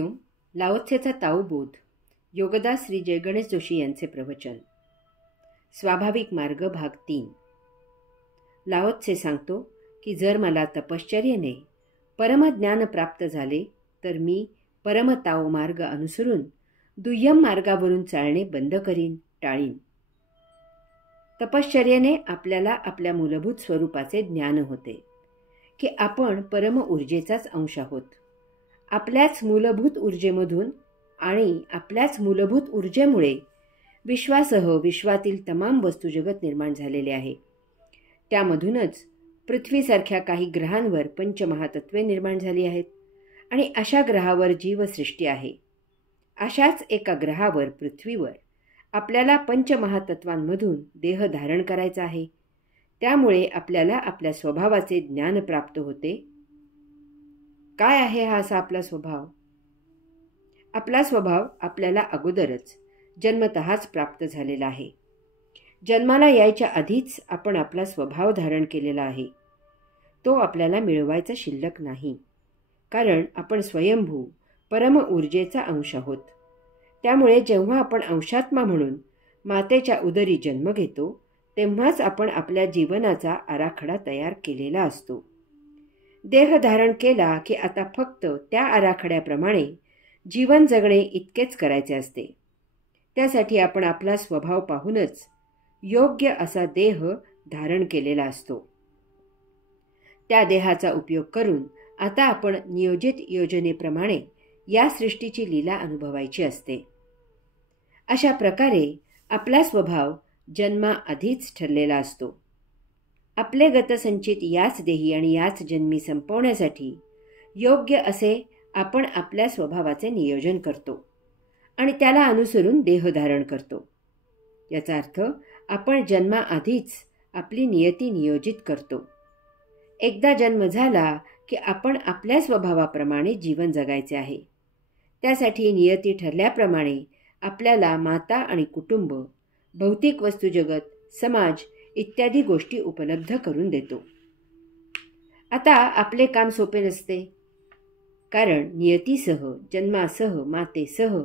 ओम लाओत्सेचा ताओबोध योगदास श्री जयगणेश जोशी यांचे प्रवचन. स्वाभाविक मार्ग भाग 3. लाओत्से सांगतो की जर मला तपश्चर्येने परमज्ञान प्राप्त झाले तर मी परमताओ मार्ग अनुसरून दुय्यम मार्गावरून चालणे बंद करीन, टाळीन. तपश्चर्येने आपल्याला आपल्या मूलभूत स्वरूपाचे ज्ञान होते की आपण परम ऊर्जेचाच अंश आहोत. आपल्याच मूलभूत ऊर्जेमधून आणि आपल्याच मूलभूत ऊर्जेमुळे विश्वासह विश्वातील तमाम वस्तुजगत निर्माण झालेले आहे. त्यामधूनच पृथ्वीसारख्या काही ग्रहांवर पंचमहातत्वे निर्माण झाली आहेत आणि अशा ग्रहावर जीवसृष्टी आहे. अशाच एका ग्रहावर पृथ्वीवर आपल्याला पंचमहातत्वांमधून देह धारण करायचा आहे. त्यामुळे आपल्याला आपल्या स्वभावाचे ज्ञान प्राप्त होते. काय आहे हा असा आपला स्वभाव? आपला स्वभाव आपल्याला अगोदरच जन्मतःच प्राप्त झालेला आहे. जन्माला यायच्या आधीच आपण आपला स्वभाव धारण केलेला आहे. तो आपल्याला मिळवायचा शिल्लक नाही, कारण आपण स्वयंभू परम ऊर्जेचा अंश आहोत. त्यामुळे जेव्हा आपण अंशात्मा म्हणून मातेच्या उदरी जन्म घेतो तेव्हाच आपण आपल्या जीवनाचा आराखडा तयार केलेला असतो. देह धारण केला की आता फक्त त्या आराखड्याप्रमाणे जीवन जगणे इतकेच करायचे असते. त्यासाठी आपण आपला स्वभाव पाहूनच योग्य असा देह धारण केलेला असतो. त्या देहाचा उपयोग करून आता आपण नियोजित योजनेप्रमाणे या सृष्टीची लीला अनुभवायची असते. अशा प्रकारे आपला स्वभाव जन्माआधीच ठरलेला असतो. आपले गतसंचित याच देही आणि याच जन्मी संपवण्यासाठी योग्य असे आपण आपल्या स्वभावाचे नियोजन करतो आणि त्याला अनुसरून देह धारण करतो. याचा अर्थ आपण जन्माआधीच आपली नियती नियोजित करतो. एकदा जन्म झाला की आपण आपल्या स्वभावाप्रमाणे जीवन जगायचे आहे. त्यासाठी नियती ठरल्याप्रमाणे आपल्याला माता आणि कुटुंब, भौतिक वस्तुजगत, समाज इत्यादी गोष्टी उपलब्ध करून देतो. आता आपले काम सोपे नसते, कारण नियतीसह, जन्मासह, मातेसह,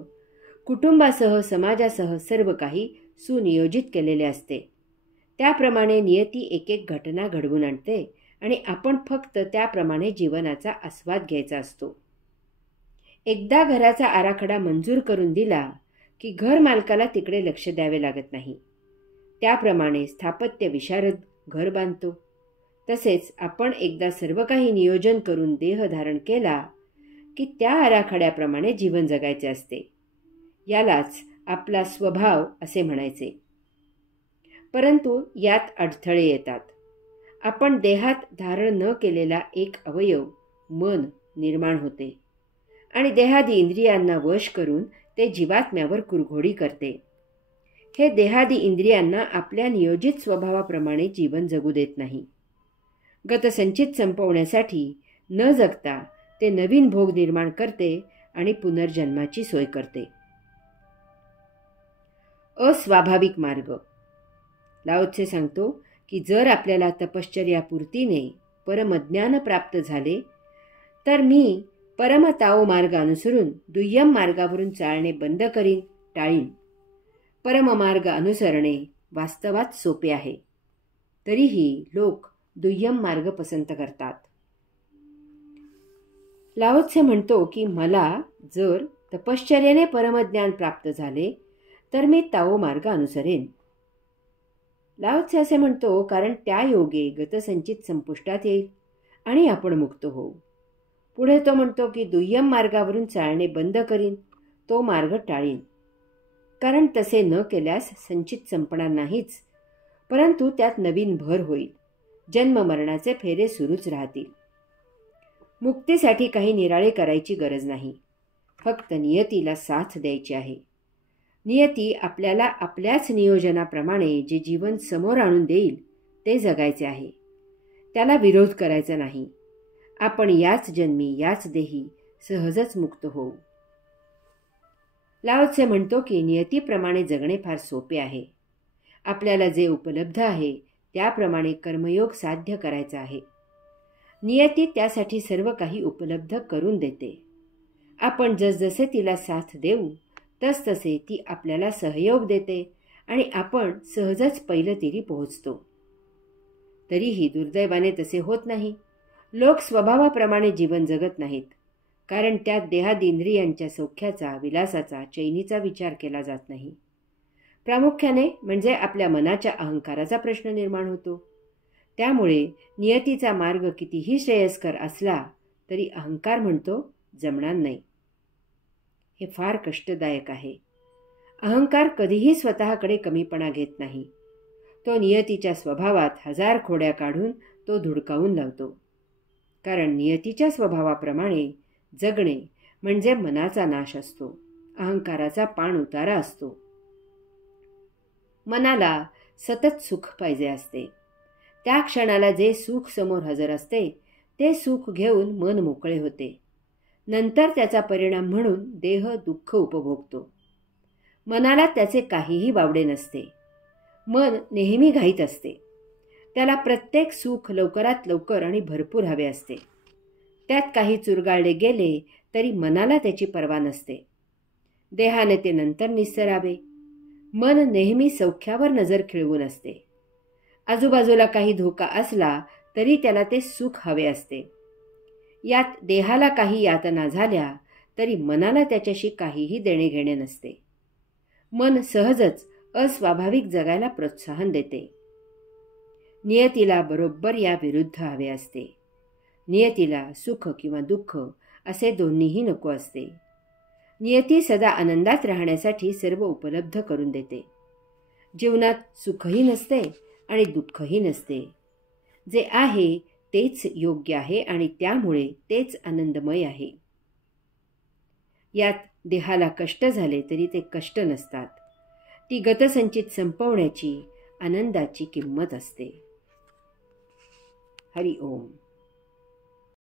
कुटुंबासह, समाजासह सर्व काही सुनियोजित केलेले असते. त्याप्रमाणे नियती एक एक घटना घडवून आणते आणि आपण फक्त त्याप्रमाणे जीवनाचा आस्वाद घ्यायचा असतो. एकदा घराचा आराखडा मंजूर करून दिला की घर मालकाला तिकडे लक्ष द्यावे लागत नाही. त्याप्रमाणे स्थापत्य विशारद घर बांधतो. तसेच आपण एकदा सर्व काही नियोजन करून देह धारण केला की त्या आराखड्याप्रमाणे जीवन जगायचे असते. यालाच आपला स्वभाव असे म्हणायचे. परंतु यात अडथळे येतात. आपण देहात धारण न केलेला एक अवयव, मन, निर्माण होते आणि देहादी इंद्रियांना वश करून ते जीवात्म्यावर कुरघोडी करते. हे देहादी इंद्रियांना आपल्या नियोजित स्वभावाप्रमाणे जीवन जगू देत नाही. गतसंचित संपवण्यासाठी न जगता ते नवीन भोग निर्माण करते आणि पुनर्जन्माची सोय करते. अस्वाभाविक मार्ग. लाओत्से सांगतो की जर आपल्याला तपश्चर्यापूर्तीने परमज्ञान प्राप्त झाले तर मी परमताओ मार्ग अनुसरून दुय्यम मार्गावरून चालणे बंद करीन, टाळीन. परममार्ग अनुसरणे वास्तवात सोपे आहे, तरीही लोक दुय्यम मार्ग पसंत करतात. लाओत्से म्हणतो की मला जर तपश्चर्येने परमज्ञान प्राप्त झाले तर मी ताओ मार्ग अनुसरेन. लाओत्से असे म्हणतो कारण त्या योगे गतसंचित संपुष्टात येईल आणि आपण मुक्त होऊ. पुढे तो म्हणतो की दुय्यम मार्गावरून चालणे बंद करीन, तो मार्ग टाळीन. कारण तसे न केल्यास संचित संपणार नाहीच, परंतु त्यात नवीन भर होईल. जन्म मरणाचे फेरे सुरूच राहतील. मुक्तीसाठी काही निराळे करायची गरज नाही, फक्त नियतीला साथ द्यायची आहे. नियती आपल्याला आपल्याच नियोजनाप्रमाणे जे जीवन समोर आणून देईल ते जगायचे आहे. त्याला विरोध करायचा नाही. आपण याच जन्मी, याच देही सहजच मुक्त होऊ. लाओत्से म्हणतो की नियतीप्रमाणे जगणे फार सोपे आहे. आपल्याला जे उपलब्ध आहे त्याप्रमाणे कर्मयोग साध्य करायचा आहे. नियती त्यासाठी सर्व काही उपलब्ध करून देते. आपण जसजसे तिला साथ देऊ तसतसे ती आपल्याला सहयोग देते आणि आपण सहजच पैलतीरी पोहोचतो. तरीही दुर्दैवाने तसे होत नाही. लोक स्वभावाप्रमाणे जीवन जगत नाहीत, कारण त्यात देहादिंद्रियांच्या सौख्याचा, विलासाचा, चैनीचा विचार केला जात नाही. प्रामुख्याने म्हणजे आपल्या मनाच्या अहंकाराचा प्रश्न निर्माण होतो. त्यामुळे नियतीचा मार्ग कितीही श्रेयस्कर असला तरी अहंकार म्हणतो जमणार नाही. हे फार कष्टदायक आहे. अहंकार कधीही स्वतःकडे कमीपणा घेत नाही. तो नियतीच्या स्वभावात हजार खोड्या काढून तो धुडकावून लावतो. कारण नियतीच्या स्वभावाप्रमाणे जगणे म्हणजे मनाचा नाश असतो, अहंकाराचा पाण उतारा असतो. मनाला सतत सुख पाहिजे असते. त्या क्षणाला जे सुख समोर हजर असते ते सुख घेऊन मन मोकळे होते. नंतर त्याचा परिणाम म्हणून देह दुःख उपभोगतो. मनाला त्याचे काहीही वावडे नसते. मन नेहमी घाईत असते. त्याला प्रत्येक सुख लवकरात लवकर आणि भरपूर हवे असते. त्यात काही चुरगाळले गेले तरी मनाला त्याची पर्वा नसते. देहाने ते नंतर निस्सरावे. मन नेहमी सौख्यावर नजर खिळवून असते. आजूबाजूला काही धोका असला तरी त्याला ते सुख हवे असते. यात देहाला काही यातना झाल्या तरी मनाला त्याच्याशी काहीही देणे घेणे नसते. मन सहजच अस्वाभाविक जगायला प्रोत्साहन देते. नियतीला बरोबर या विरुद्ध हवे असते. नियतीला सुख किंवा दुःख असे दोन्हीही नको असते. नियती सदा आनंदात राहण्यासाठी सर्व उपलब्ध करून देते. जीवनात सुखही नसते आणि दुःखही नसते. जे आहे तेच योग्य आहे आणि त्यामुळे तेच आनंदमय आहे. यात देहाला कष्ट झाले तरी ते कष्ट नसतात. ती गतसंचित संपवण्याची, आनंदाची किंमत असते. हरि ओम.